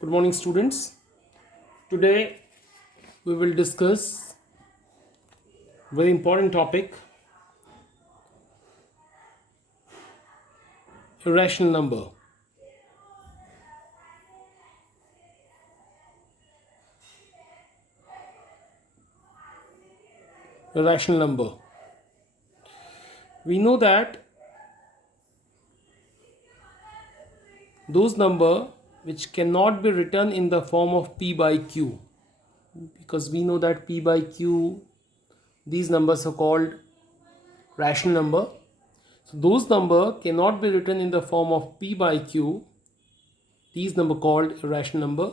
Good morning, students. Today we will discuss very important topic: irrational number. Irrational number. We know that those number which cannot be written in the form of p by q, because we know that p by q, these numbers are called rational number. So those number cannot be written in the form of p by q. These number called irrational number.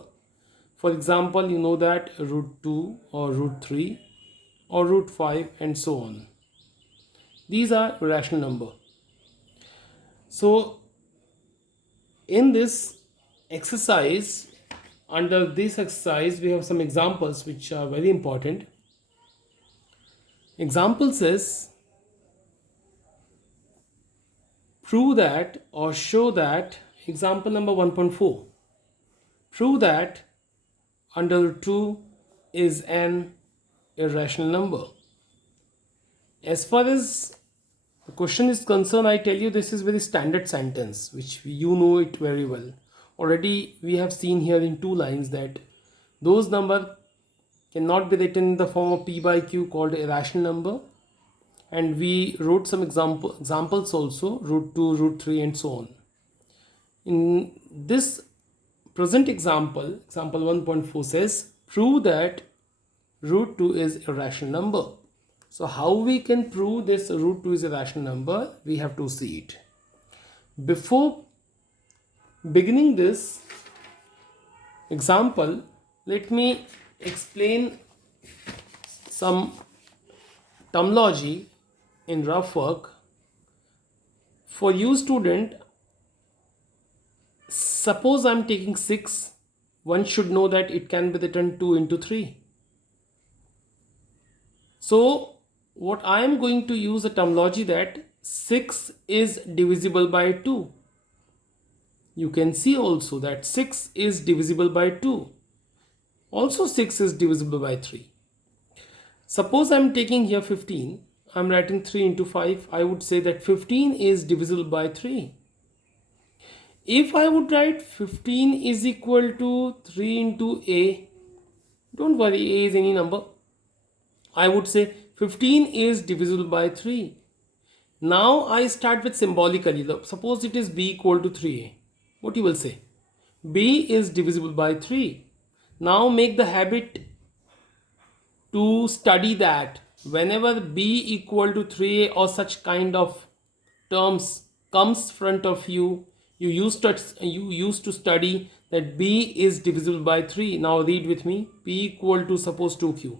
For example, you know that root 2 or root 3 or root 5 and so on. These are irrational number. So in this exercise, under this exercise, we have some examples which are very important. Example says, prove that or show that, example number 1.4, prove that under root 2 is an irrational number. As far as the question is concerned, I tell you this is very standard sentence which you know it very well. Already we have seen here in 2 lines that those number cannot be written in the form of p by q called irrational number, and we wrote some examples also, root 2, root 3 and so on. In this present example, example 1.4 says, prove that root 2 is irrational number. So how we can prove this root 2 is a rational number? We have to see it. Before beginning this example, let me explain some terminology in rough work. For you student, suppose I am taking 6, one should know that it can be written 2 into 3. So what I am going to use a terminology that 6 is divisible by 2. You can see also that 6 is divisible by 2. Also 6 is divisible by 3. Suppose I am taking here 15. I am writing 3 into 5. I would say that 15 is divisible by 3. If I would write 15 is equal to 3 into a, don't worry, a is any number. I would say 15 is divisible by 3. Now I start with symbolically. Suppose it is b equal to 3a. What you will say? b is divisible by 3. Now make the habit to study that whenever b equal to 3a or such kind of terms comes front of you, you used to study that b is divisible by 3. Now read with me. p equal to suppose 2q.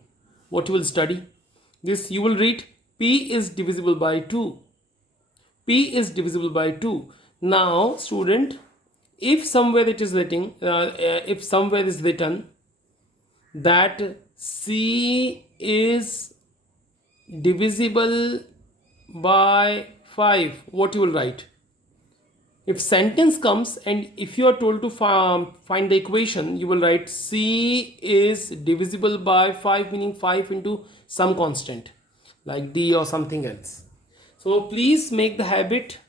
What you will study? This you will read p is divisible by 2. p is divisible by 2. Now student, if somewhere it is written, that c is divisible by 5, what you will write? If sentence comes and if you are told to find the equation, you will write c is divisible by 5, meaning 5 into some constant like d or something else. So please make the habit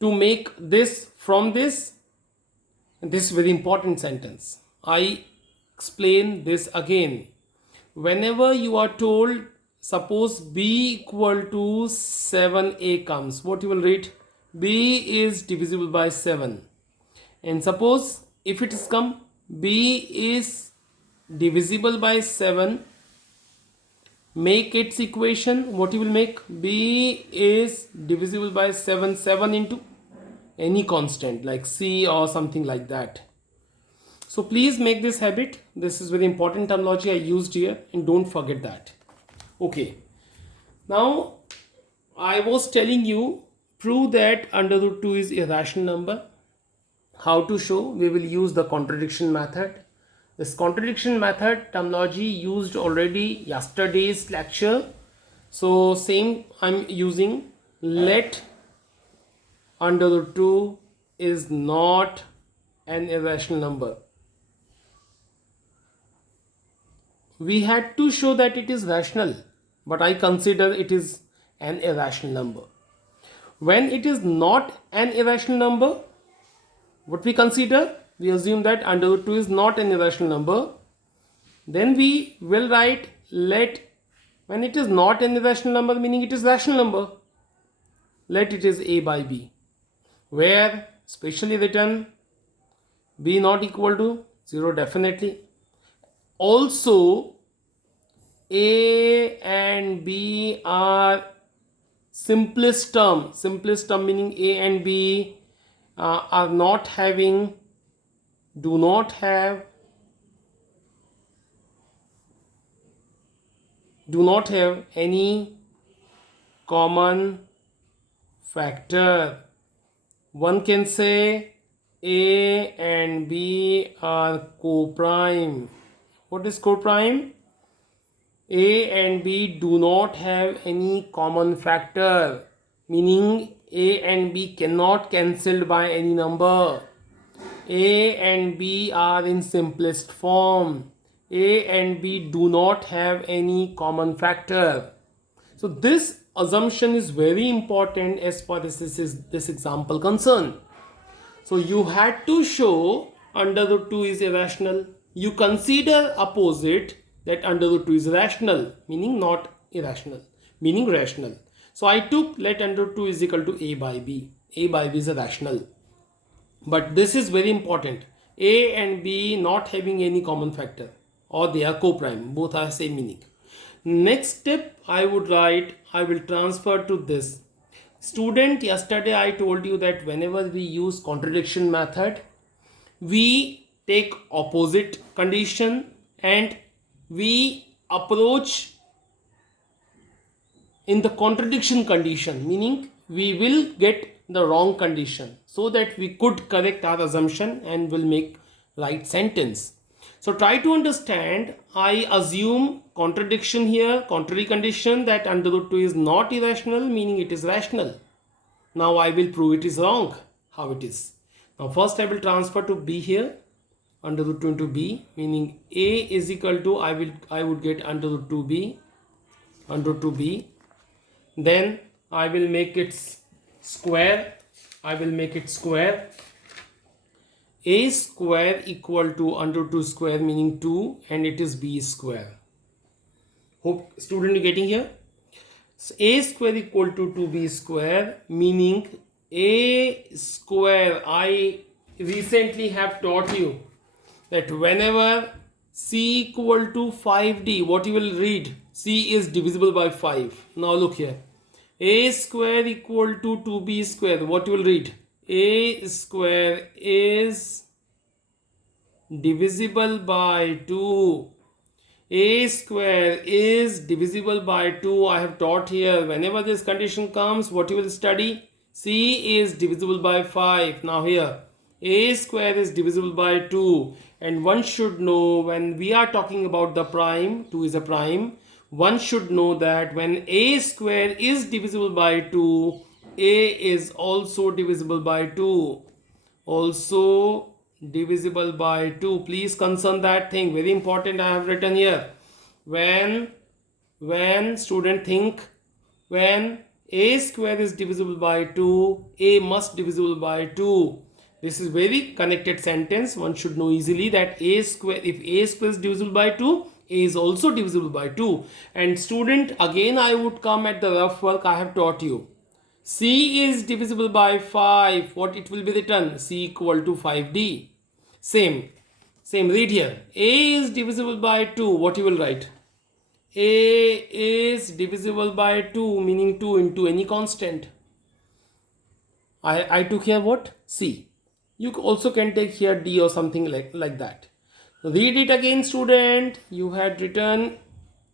to make this from this. And this is very important sentence. I explain this again. Whenever you are told, suppose b equal to 7a comes, what you will read? b is divisible by 7. And suppose if it is come b is divisible by 7, make its equation, what you will make? b is divisible by 7 into any constant like c or something like that. So please make this habit. This is very important terminology I used here, and don't forget that. Okay, now I was telling you, prove that under root 2 is a rational number. How to show? We will use the contradiction method. This contradiction method terminology used already yesterday's lecture. So same I'm using. Let under root 2 is not an irrational number. we had to show that it is rational, but I consider it is an irrational number. When it is not an irrational number, what we consider? We assume that under root 2 is not an irrational number. Then we will write let, when it is not an irrational number, meaning it is rational number, let it is a by b, where specially written b not equal to 0 definitely. Also a and b are simplest term meaning a and b are not having, do not have any common factor. One can say a and b are co-prime. What is co-prime? A and B do not have any common factor, meaning A and B cannot cancelled by any number. A and B are in simplest form. A and B do not have any common factor. So this assumption is very important as far as this example concerned. So you had to show under root 2 is irrational. You consider opposite, that under root 2 is rational, meaning not irrational, meaning rational. So I took let under root 2 is equal to a by b. A by b is a rational. But this is very important. A and B not having any common factor, or they are co-prime, both are same meaning. Next step I would write, I will transfer to this. Student, yesterday I told you that whenever we use contradiction method, we take opposite condition and we approach in the contradiction condition, meaning we will get the wrong condition so that we could correct our assumption and will make right sentence. So try to understand, I assume contradiction here, contrary condition, that under root 2 is not irrational, meaning it is rational. Now I will prove it is wrong. How it is? Now first I will transfer to b here, under root 2 into b, meaning a is equal to, I would get under root 2b, under root 2b. Then I will make it square. I will make it square. A square equal to under root 2 square, meaning 2, and it is b square. Hope student you getting here? So a square equal to 2b square, meaning a square, I recently have taught you that whenever c equal to 5d, what you will read? C is divisible by 5. Now look here. A square equal to 2b square, what you will read? A square is divisible by 2. A square is divisible by 2. I have taught here, whenever this condition comes, what you will study? C is divisible by 5. Now here, a square is divisible by 2. And one should know, when we are talking about the prime, 2 is a prime, one should know that when a square is divisible by 2, a is also divisible by 2. Also divisible by 2. Please concern that thing. Very important, I have written here. When student think, when a square is divisible by 2, a must divisible by 2. This is very connected sentence. One should know easily that a square, if a square is divisible by 2, a is also divisible by 2. And student, again I would come at the rough work I have taught you. C is divisible by 5. What it will be written? C equal to 5d. Same read here. A is divisible by 2. What you will write? A is divisible by 2, meaning 2 into any constant. I took here what? C. You also can take here D or something like that. Read it again, student. You had written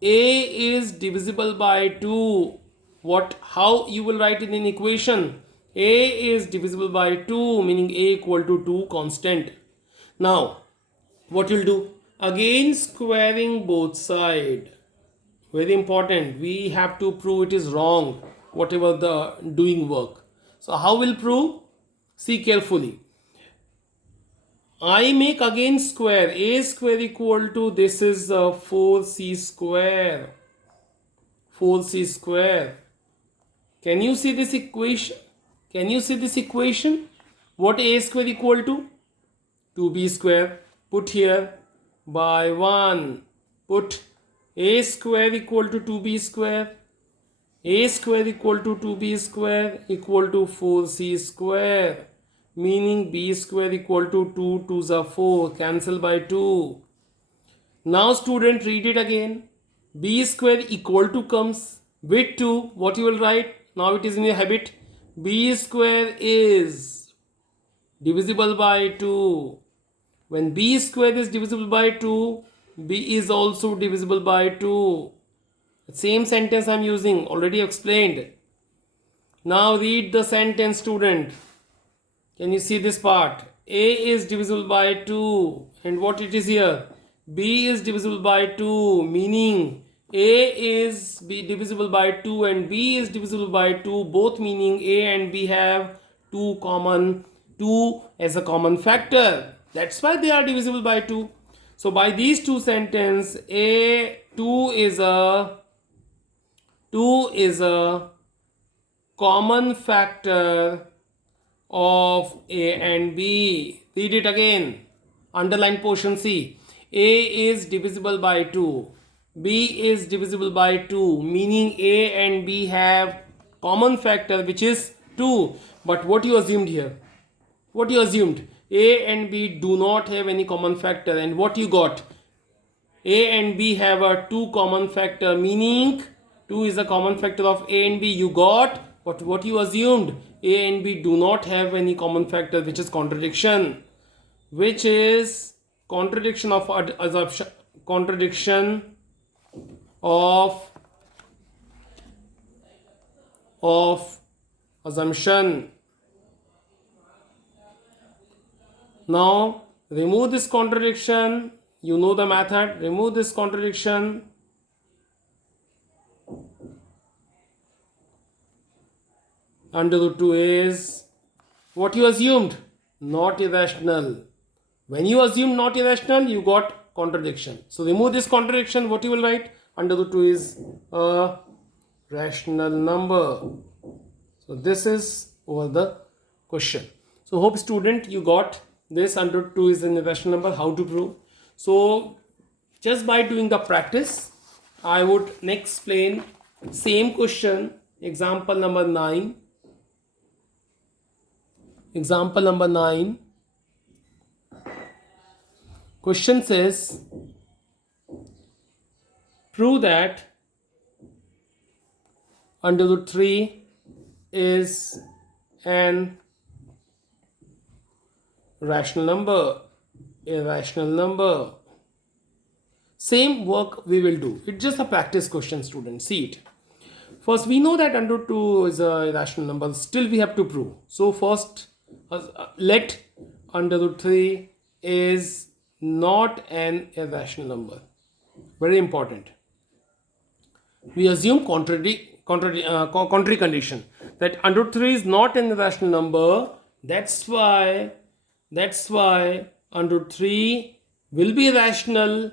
A is divisible by 2. What? How you will write it in equation? A is divisible by 2, meaning A equal to 2 constant. Now, what you'll do? Again squaring both sides. Very important. We have to prove it is wrong, whatever the doing work. So how will prove? See carefully. I make again square. A square equal to, this is 4c square. 4c square. Can you see this equation? Can you see this equation? What a square equal to? 2b square. Put here by 1. Put a square equal to 2b square. A square equal to 2b square equal to 4c square. Meaning b square equal to 2 2s are 4. Cancel by 2. Now student, read it again. B square equal to comes with 2. What you will write? Now it is in your habit. B square is divisible by 2. When b square is divisible by 2, b is also divisible by 2. Same sentence I am using, already explained. Now read the sentence, student. Can you see this part? A is divisible by 2. And what it is here? B is divisible by 2. Meaning A is divisible by 2 and B is divisible by 2. Both meaning A and B have 2 as a common factor. That's why they are divisible by 2. So by these two sentences, 2 is a common factor of A and B. Read it again. Underline portion C. A is divisible by 2. B is divisible by 2. Meaning A and B have common factor which is 2. But what you assumed here? What you assumed? A and B do not have any common factor. And what you got? A and B have a 2 common factor. Meaning 2 is a common factor of A and B. You got? But what you assumed? A and B do not have any common factor, which is contradiction. Which is contradiction of assumption. Contradiction of assumption. Now remove this contradiction. You know the method. Remove this contradiction. Under root 2 is what you assumed, not irrational. When you assume not irrational, you got contradiction. So remove this contradiction. What you will write? Under root 2 is a rational number. So this is over the question. So hope student you got this. Under root 2 is an irrational number. How to prove? So just by doing the practice, I would next explain same question. Example number 9. Example number 9. Question says, prove that under root 3 is an rational number, a rational number. Same work we will do. It's just a practice question, students. See it. First, we know that under root 2 is a irrational number. Still, we have to prove. So first, let under root 3 is not an irrational number. Very important. We assume contrary condition that under root 3 is not an irrational number. That's why under root 3 will be rational,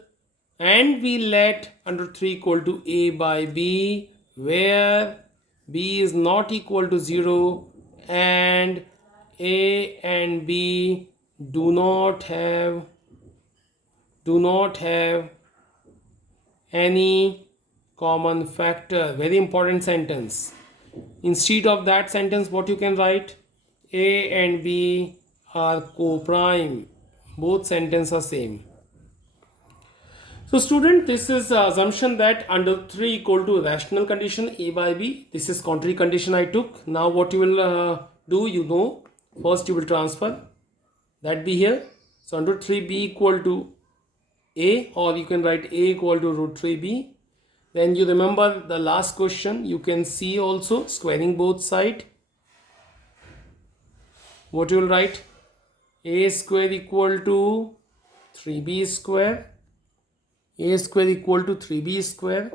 and we let under root 3 equal to a by b, where b is not equal to 0 and a and b do not have any common factor. Very important sentence. Instead of that sentence, what you can write? A and b are co-prime. Both sentences are same. So student, this is assumption that under 3 equal to rational condition a by b. This is contrary condition I took. Now what you will do, you know, first you will transfer that b here. So under 3b equal to a, or you can write a equal to root 3b. Then you remember the last question. You can see also squaring both sides. What you will write? A square equal to 3b square. A square equal to 3b square.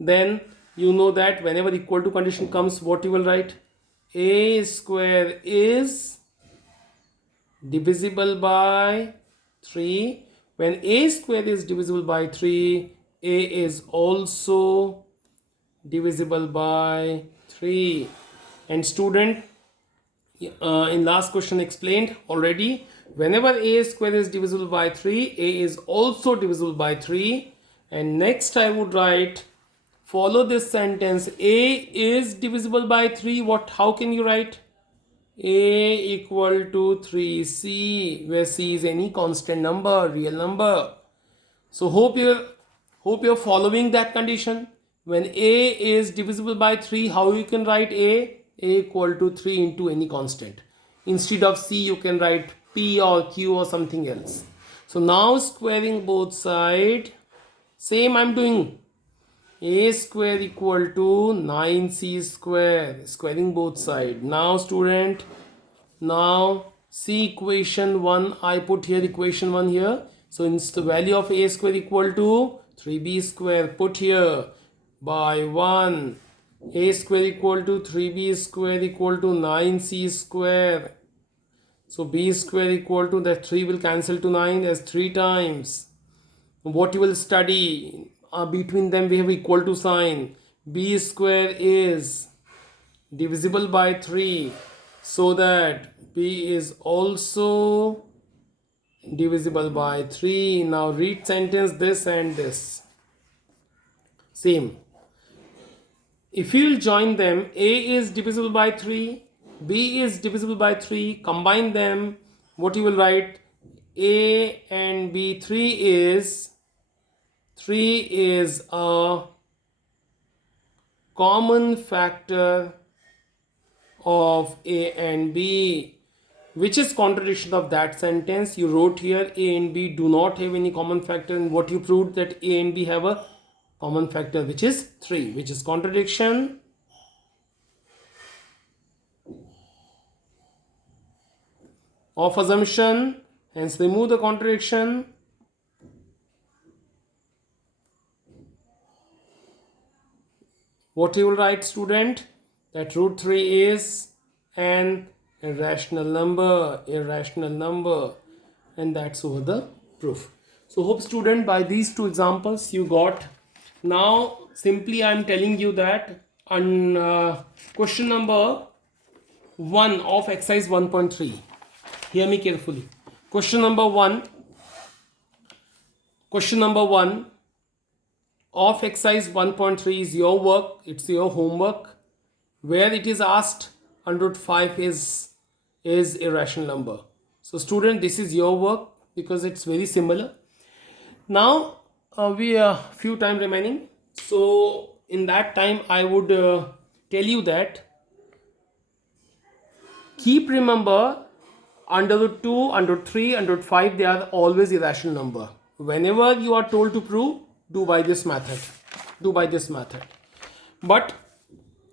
Then you know that whenever equal to condition comes, what you will write? A square is divisible by 3. When a square is divisible by 3, a is also divisible by 3. And student, in last question explained already, whenever a square is divisible by 3, a is also divisible by 3. And next I would write, follow this sentence, a is divisible by 3. How can you write? A equal to 3c, where c is any constant number, real number. So hope you're following that condition. When a is divisible by 3, how you can write a equal to 3 into any constant. Instead of c, you can write p or q or something else. So now squaring both sides, same I'm doing. A square equal to 9c square, squaring both sides. Now student, now see equation 1, I put here equation 1 here. So it's the value of a square equal to 3b square, put here by 1. A square equal to 3b square equal to 9c square. So b square equal to, that 3 will cancel to 9 as 3 times. What you will study, between them we have equal to sign. B square is divisible by 3, so that b is also divisible by 3. Now read sentence this and this. Same. If you will join them, a is divisible by 3, b is divisible by 3, combine them, what you will write? A and b, 3 is a common factor of a and b. Which is contradiction of that sentence? You wrote here a and b do not have any common factor, and what you proved that a and b have a common factor, which is 3, which is contradiction of assumption. Hence remove the contradiction. What you will write, student? That root 3 is an irrational number, and that's over the proof. So hope student, by these two examples you got. Now simply I am telling you that on question number 1 of exercise 1.3, hear me carefully. Question number 1 of exercise 1.3 is your work, it's your homework, where it is asked under root 5 is irrational number. So student, this is your work because it's very similar. Now we are few time remaining, so in that time I would tell you that keep remember under root 2, under root 3, under root 5, they are always irrational number. Whenever you are told to prove, do by this method. But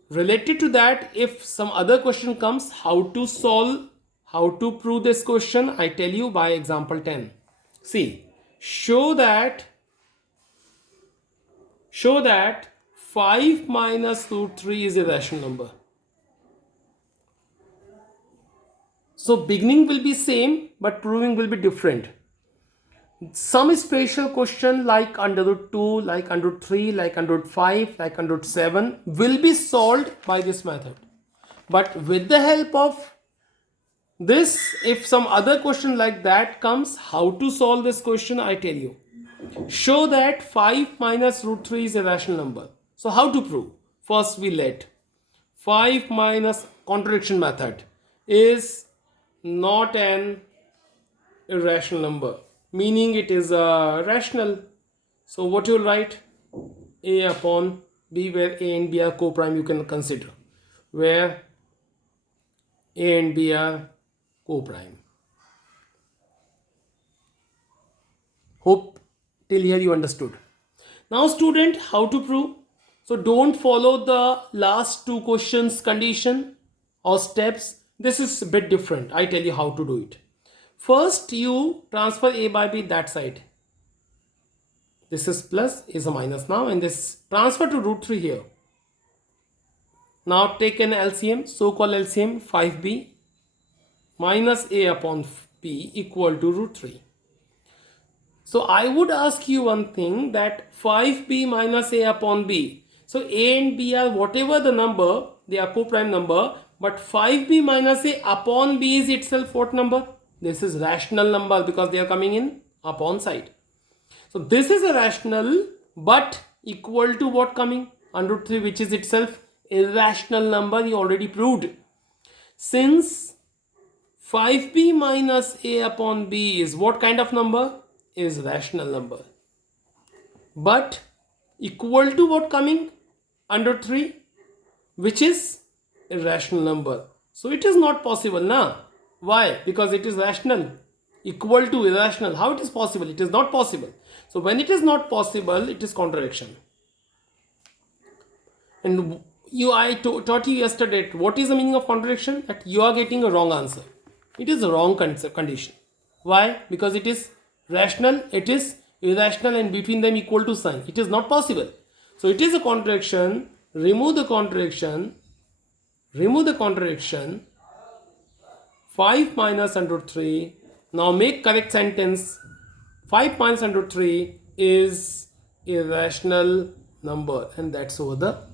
related to that, if some other question comes, how to prove this question, I tell you by example 10. See, show that 5 minus root 3 is a rational number. So beginning will be same, but proving will be different. Some special question like under root 2, like under root 3, like under root 5, like under root 7 will be solved by this method. But with the help of this, if some other question like that comes, how to solve this question, I tell you. Show that 5 minus root 3 is a rational number. So how to prove? First we let 5 minus contradiction method is not an irrational number, meaning it is rational. So what you will write? A upon b, where a and b are co-prime, you can consider, where a and b are co-prime. Hope till here you understood. Now student, how to prove? So don't follow the last two questions condition or steps. This is a bit different. I tell you how to do it. First you transfer a by b that side. This is plus, is a minus now, and this transfer to root 3 here. Now take an LCM, so-called LCM, 5b minus a upon b equal to root 3. So I would ask you one thing, that 5b minus a upon b. So a and b are whatever the number, they are co-prime number, but 5b minus a upon b is itself what number? This is rational number because they are coming in upon side. So this is a rational but equal to what coming? Under root 3, which is itself irrational number. You already proved. Since 5b minus a upon b is what kind of number? Is rational number, but equal to what coming? Under 3, which is irrational number. So it is not possible now. Why? Because it is rational. Equal to irrational, how it is possible? It is not possible. So when it is not possible, it is contradiction. And I taught you yesterday what is the meaning of contradiction, that you are getting a wrong answer. It is a wrong condition. Why? Because it is rational, it is irrational, and between them equal to sign. It is not possible. So it is a contradiction. Remove the contradiction. Remove the contradiction. 5 minus under root 3. Now make correct sentence. 5 minus under root 3 is irrational number, and that's over the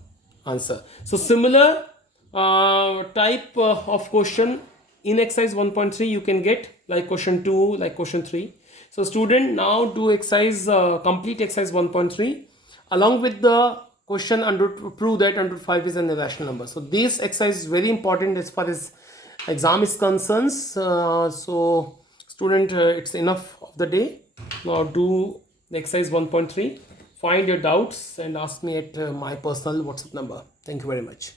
answer. So similar type of question in exercise 1.3 you can get, like question 2, like question 3. So student, now do exercise, complete exercise 1.3 along with the question under prove that under 5 is an irrational number. So this exercise is very important as far as exam is concerned. So student, it's enough of the day. Now do the exercise 1.3. Find your doubts and ask me at my personal WhatsApp number. Thank you very much.